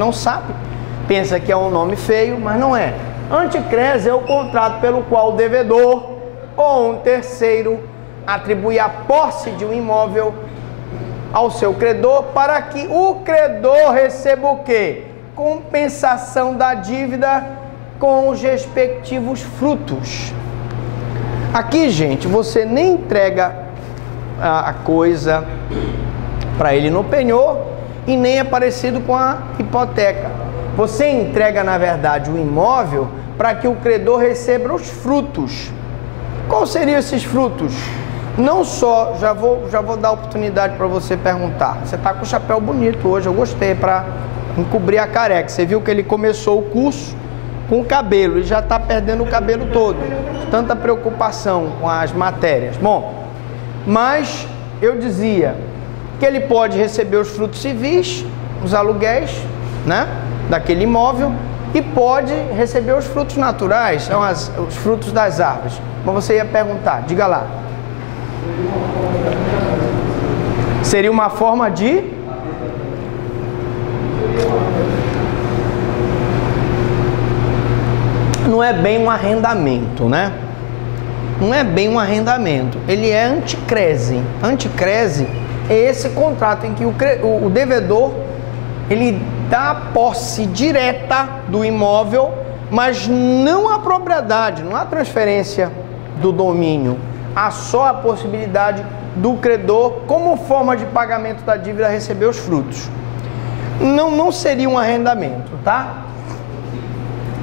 não sabe, pensa que é um nome feio, mas não é. Anticrese é o contrato pelo qual o devedor ou um terceiro atribui a posse de um imóvel ao seu credor para que o credor receba o quê? Compensação da dívida com os respectivos frutos. Aqui, gente, você nem entrega a coisa para ele no penhor e nem é parecido com a hipoteca. Você entrega, na verdade, o imóvel para que o credor receba os frutos. Quais seriam esses frutos? Não só, já vou dar a oportunidade para você perguntar. Você está com o chapéu bonito hoje, eu gostei, para encobrir a careca. Você viu que ele começou o curso com o cabelo e já está perdendo o cabelo todo. Tanta preocupação com as matérias. Bom, mas eu dizia que ele pode receber os frutos civis, os aluguéis, né, daquele imóvel, e pode receber os frutos naturais, são os frutos das árvores. Mas você ia perguntar, diga lá. Seria uma forma de... Não é bem um arrendamento, né? Não é bem um arrendamento. Ele é anticrese. Anticrese é esse contrato em que o devedor, ele dá a posse direta do imóvel, mas não a propriedade, não há transferência do domínio. Há só a possibilidade do credor, como forma de pagamento da dívida, receber os frutos. Não seria um arrendamento, tá?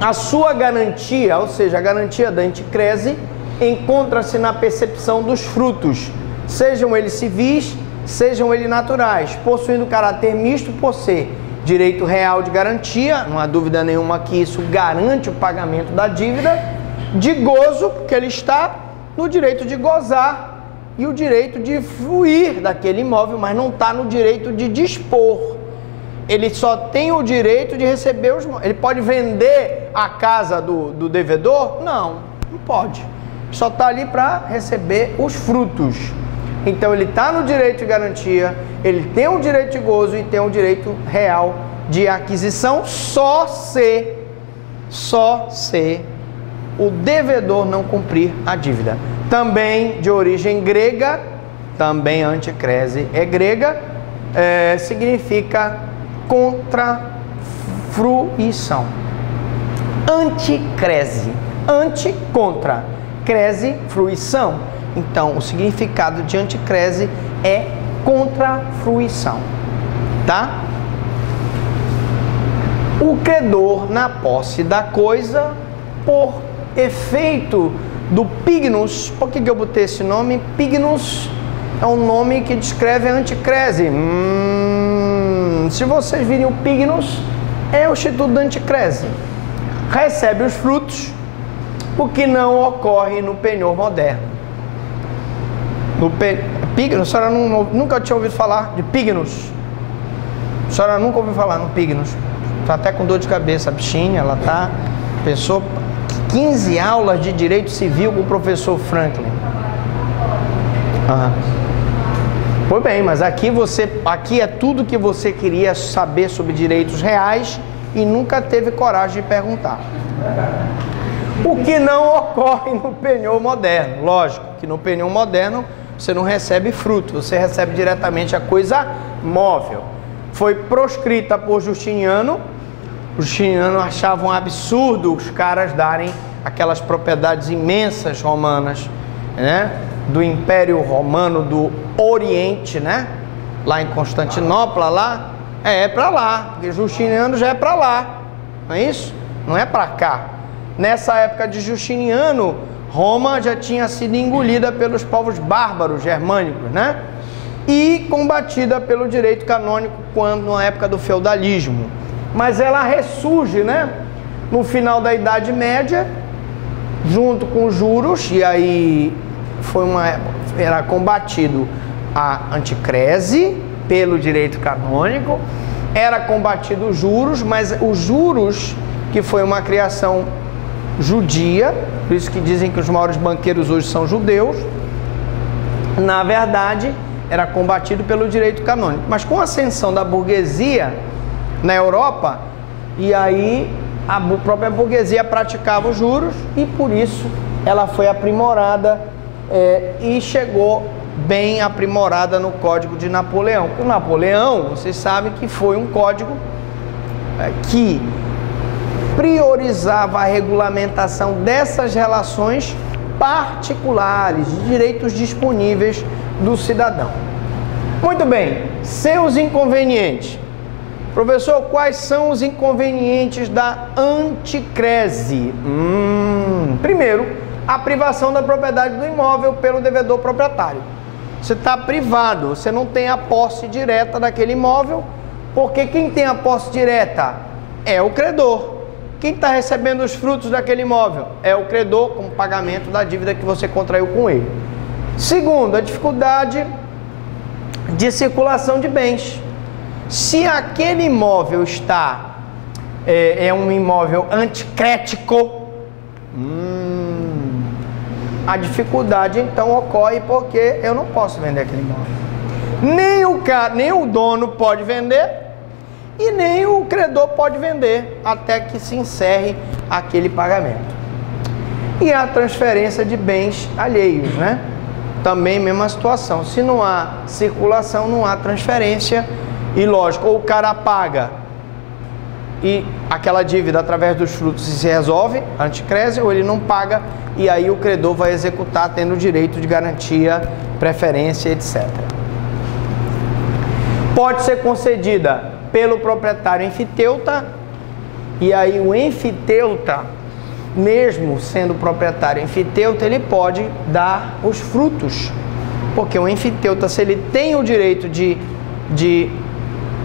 A sua garantia, ou seja, a garantia da anticrese, encontra-se na percepção dos frutos, sejam eles civis, sejam eles naturais, possuindo caráter misto por ser direito real de garantia, não há dúvida nenhuma que isso garante o pagamento da dívida, de gozo, porque ele está no direito de gozar e o direito de fruir daquele imóvel, mas não está no direito de dispor. Ele só tem o direito de receber os... Ele pode vender a casa do devedor? Não pode. Só está ali para receber os frutos. Então ele está no direito de garantia, ele tem o direito de gozo e tem o direito real de aquisição, só se o devedor não cumprir a dívida. Também de origem grega, também anticrese é grega, significa contrafruição. Anticrese, anti, contra, crese, fruição. Então, o significado de anticrese é contrafruição, tá? O credor, na posse da coisa, por efeito do pignus. Por que eu botei esse nome? Pignus é um nome que descreve a anticrese. Se vocês virem o pignus, é o instituto da anticrese. Recebe os frutos, o que não ocorre no penhor moderno. Pignus, a senhora nunca tinha ouvido falar de pignus? A senhora nunca ouviu falar no pignus? Está até com dor de cabeça a bichinha, ela tá... Pensou 15 aulas de direito civil com o professor Franklin. Pois bem, mas aqui é tudo que você queria saber sobre direitos reais e nunca teve coragem de perguntar. O que não ocorre no penhor moderno. Lógico que no penhor moderno você não recebe fruto, você recebe diretamente a coisa móvel. Foi proscrita por Justiniano. O Justiniano achava um absurdo os caras darem aquelas propriedades imensas romanas, né? Do Império Romano do Oriente, né? Lá em Constantinopla, lá, é para lá, porque Justiniano já é para lá, não é isso? Não é para cá. Nessa época de Justiniano, Roma já tinha sido engolida pelos povos bárbaros germânicos, né? E combatida pelo direito canônico na época do feudalismo. Mas ela ressurge, né? No final da Idade Média, junto com os juros, e aí era combatido a anticrese pelo direito canônico, era combatido os juros, mas os juros, que foi uma criação judia, por isso que dizem que os maiores banqueiros hoje são judeus, na verdade era combatido pelo direito canônico. Mas com a ascensão da burguesia, na Europa, e aí a própria burguesia praticava os juros e por isso ela foi aprimorada e chegou bem aprimorada no Código de Napoleão. O Napoleão, vocês sabem que foi um código que priorizava a regulamentação dessas relações particulares, de direitos disponíveis do cidadão. Muito bem, seus inconvenientes. Professor, quais são os inconvenientes da anticrese? Primeiro, a privação da propriedade do imóvel pelo devedor proprietário. Você está privado, você não tem a posse direta daquele imóvel, porque quem tem a posse direta é o credor. Quem está recebendo os frutos daquele imóvel é o credor, como pagamento da dívida que você contraiu com ele. Segundo, a dificuldade de circulação de bens. Se aquele imóvel é um imóvel anticrético, a dificuldade então ocorre porque eu não posso vender aquele imóvel. Nem o dono pode vender e nem o credor pode vender até que se encerre aquele pagamento. E a transferência de bens alheios, né? Também mesma situação. Se não há circulação, não há transferência. E lógico, ou o cara paga e aquela dívida através dos frutos se resolve, anticrese, ou ele não paga e aí o credor vai executar tendo o direito de garantia, preferência, etc. Pode ser concedida pelo proprietário enfiteuta e aí o enfiteuta, mesmo sendo proprietário enfiteuta, ele pode dar os frutos, porque o enfiteuta, se ele tem o direito de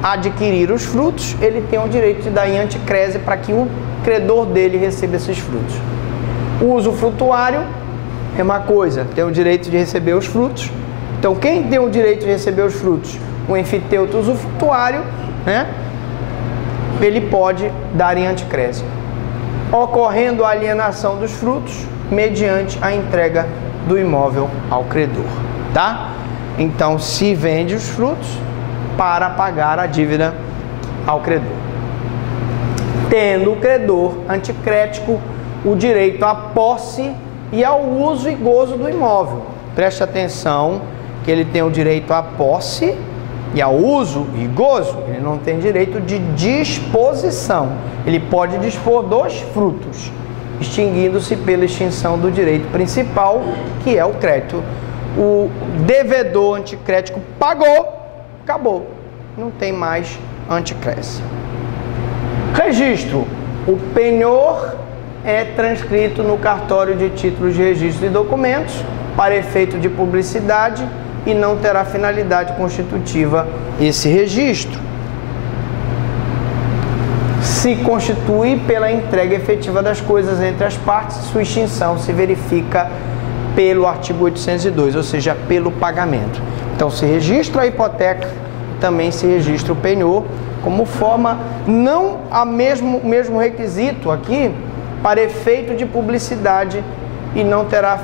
adquirir os frutos, ele tem o direito de dar em anticrese para que o credor dele receba esses frutos. O usufrutuário, mesma coisa, tem o direito de receber os frutos. Então, quem tem o direito de receber os frutos? O enfiteuta usufrutuário, né? Ele pode dar em anticrese, ocorrendo a alienação dos frutos mediante a entrega do imóvel ao credor, tá? Então, se vende os frutos para pagar a dívida ao credor. Tendo o credor anticrético o direito à posse e ao uso e gozo do imóvel. Preste atenção que ele tem o direito à posse e ao uso e gozo, ele não tem direito de disposição. Ele pode dispor dos frutos, extinguindo-se pela extinção do direito principal, que é o crédito. O devedor anticrético pagou, acabou, não tem mais anticrese. Registro. O penhor é transcrito no cartório de títulos de registro de documentos para efeito de publicidade e não terá finalidade constitutiva esse registro. Se constitui pela entrega efetiva das coisas entre as partes, sua extinção se verifica pelo artigo 802, ou seja, pelo pagamento. Então, se registra a hipoteca, também se registra o penhor, como forma, não a mesmo requisito aqui, para efeito de publicidade e não terá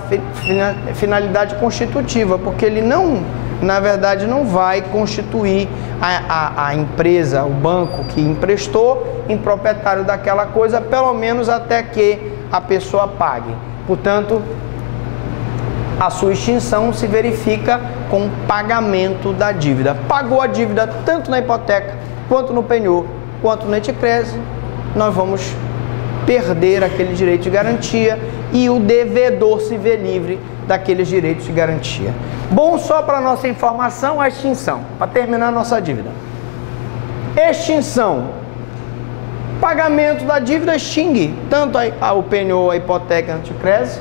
finalidade constitutiva, porque ele não, na verdade, não vai constituir a empresa, o banco que emprestou em proprietário daquela coisa, pelo menos até que a pessoa pague. Portanto, a sua extinção se verifica com o pagamento da dívida. Pagou a dívida tanto na hipoteca, quanto no penhor, quanto no anticrese, nós vamos perder aquele direito de garantia e o devedor se vê livre daqueles direitos de garantia. Bom, só para nossa informação, a extinção, para terminar a nossa dívida. Extinção. Pagamento da dívida extingue tanto o penhor, a hipoteca, a anticrese.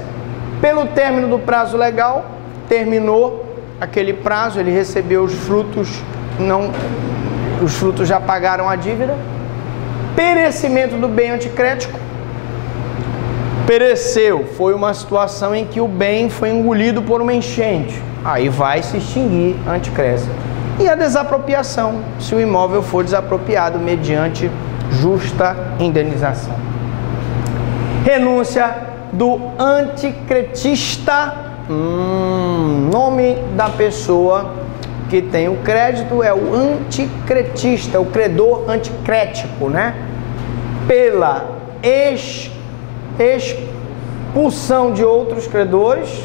Pelo término do prazo legal, terminou aquele prazo, ele recebeu os frutos, os frutos já pagaram a dívida. Perecimento do bem anticrético. Pereceu, foi uma situação em que o bem foi engolido por uma enchente, aí vai se extinguir a anticrese. E a desapropriação, se o imóvel for desapropriado mediante justa indenização. Renúncia do anticretista, nome da pessoa que tem o crédito é o anticretista, o credor anticrético, né? Pela expulsão de outros credores,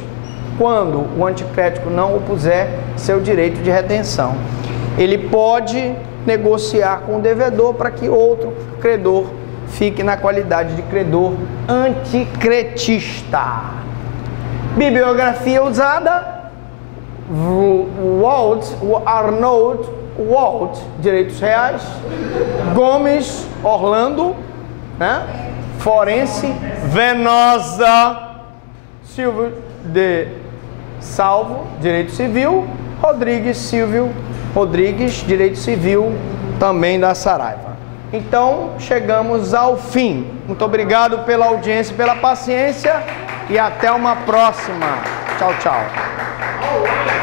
quando o anticrético não opuser seu direito de retenção. Ele pode negociar com o devedor para que outro credor fique na qualidade de credor anticretista. Bibliografia usada: Arnold Walt, Direitos Reais; Gomes Orlando, né? Forense; Venosa Silvio de Salvo, Direito Civil; Rodrigues Silvio Rodrigues, Direito Civil, também da Saraiva. Então, chegamos ao fim. Muito obrigado pela audiência, pela paciência e até uma próxima. Tchau, tchau.